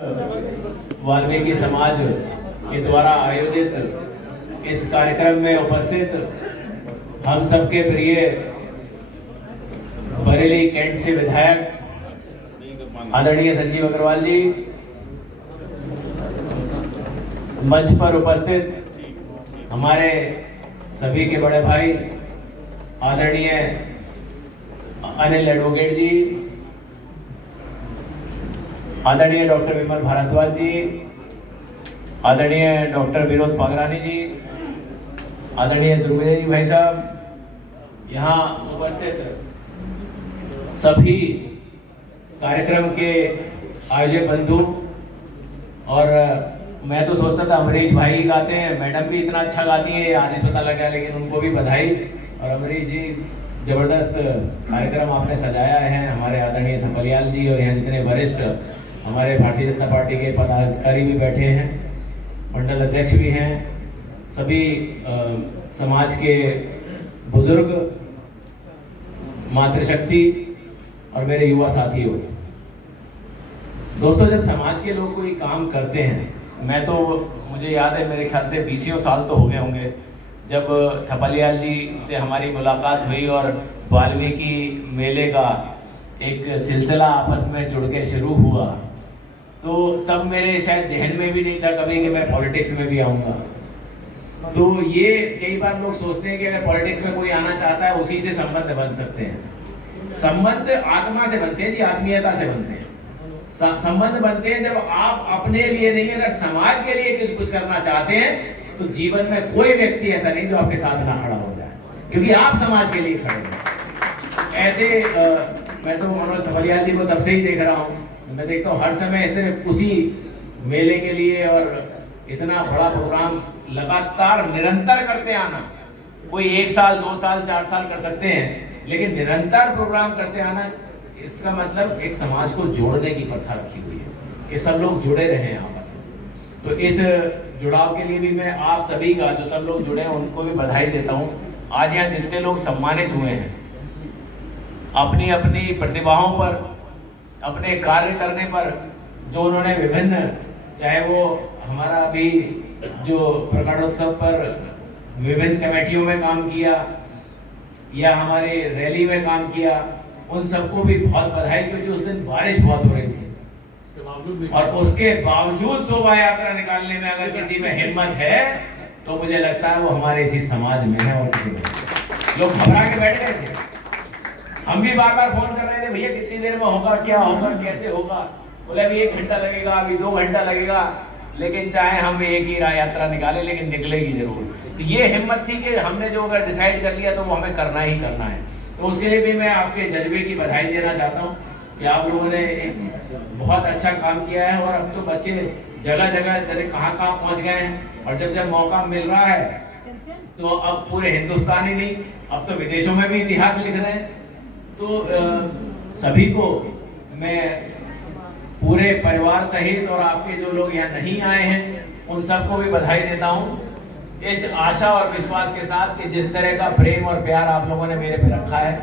वाल्मीकि समाज के द्वारा आयोजित इस कार्यक्रम में उपस्थित हम सबके प्रिय बरेली कैंट से विधायक आदरणीय संजीव अग्रवाल जी, मंच पर उपस्थित हमारे सभी के बड़े भाई आदरणीय अनिल एडवोकेट जी, आदरणीय डॉक्टर विमल भारद्वाज जी, आदरणीय डॉक्टर विनोद पागरानी जी, आदरणीय दुर्गेश जी भाई साहब, यहाँ उपस्थित सभी कार्यक्रम के आयोजक बंधु। और मैं तो सोचता था अमरीश भाई ही गाते हैं, मैडम भी इतना अच्छा गाती है आज ही पता लगा, लेकिन उनको भी बधाई। और अमरीश जी, जबरदस्त कार्यक्रम आपने सजाया है। हमारे आदरणीय थपलियाल जी और यहाँ जितने वरिष्ठ हमारे भारतीय जनता पार्टी के पदाधिकारी भी बैठे हैं, मंडल अध्यक्ष भी हैं, सभी समाज के बुजुर्ग, मातृशक्ति और मेरे युवा साथियों। दोस्तों, जब समाज के लोग कोई काम करते हैं, मुझे याद है मेरे ख्याल से 20 साल तो हो गए होंगे जब थपलियाल जी से हमारी मुलाकात हुई और वाल्मीकि मेले का एक सिलसिला आपस में जुड़ के शुरू हुआ। तो तब मेरे शायद जहन में भी नहीं था कभी कि मैं पॉलिटिक्स में भी आऊँगा। तो ये कई बार लोग सोचते हैं कि अगर पॉलिटिक्स में कोई आना चाहता है उसी से संबंध बन सकते हैं। संबंध आत्मा से बनते हैं जी, आत्मीयता से बनते हैं। संबंध बनते हैं जब आप अपने लिए नहीं, अगर समाज के लिए कुछ करना चाहते हैं तो जीवन में कोई व्यक्ति ऐसा नहीं जो आपके साथ ना खड़ा हो जाए, क्योंकि आप समाज के लिए खड़े हैं। ऐसे मैं तो मनोज थपलियाल जी को तब से ही देख रहा हूँ, मैं देखता हूँ हर समय सिर्फ उसी मेले के लिए और इतना बड़ा प्रोग्राम लगातार निरंतर करते आना। कोई 1 साल 2 साल 4 साल कर सकते हैं, लेकिन निरंतर प्रोग्राम करते आना, इसका मतलब एक समाज को जोड़ने की प्रथा रखी हुई है कि सब लोग जुड़े रहे आपस में। तो इस जुड़ाव के लिए भी मैं आप सभी का, जो सब लोग जुड़े हैं, उनको भी बधाई देता हूँ। आज यहाँ जितने लोग सम्मानित हुए हैं अपनी अपनी प्रतिभाओं पर, अपने कार्य करने पर, जो उन्होंने विभिन्न, चाहे वो हमारा अभी जो प्रकटोत्सव पर विभिन्न कमेटियों में काम किया या हमारे रैली में काम किया, उन सबको भी बहुत बधाई, क्योंकि उस दिन बारिश बहुत हो रही थी और उसके बावजूद शोभा यात्रा निकालने में अगर किसी में हिम्मत है तो मुझे लगता है वो हमारे इसी समाज में है। और किसी में लोग घबरा के बैठ गए थे, हम भी बार बार फोन कर रहे थे, भैया कितनी देर में होगा, क्या होगा, कैसे होगा। बोले अभी 1 घंटा लगेगा, अभी 2 घंटा लगेगा, लेकिन चाहे हम एक ही यात्रा निकालें लेकिन निकलेगी जरूर। तो ये हिम्मत थी कि हमने जो अगर डिसाइड कर लिया तो वो हमें करना ही करना है। तो उसके लिए भी मैं आपके जज्बे की बधाई देना चाहता हूँ कि आप लोगों ने एक बहुत अच्छा काम किया है। और अब तो बच्चे जगह जगह कहाँ पहुँच गए हैं, और जब मौका मिल रहा है तो अब पूरे हिंदुस्तान ही नहीं, अब तो विदेशों में भी इतिहास लिख रहे हैं। तो सभी को मैं पूरे परिवार सहित और आपके जो लोग यहाँ नहीं आए हैं उन सबको भी बधाई देता हूँ, इस आशा और विश्वास के साथ कि जिस तरह का प्रेम और प्यार आप लोगों ने मेरे पे रखा है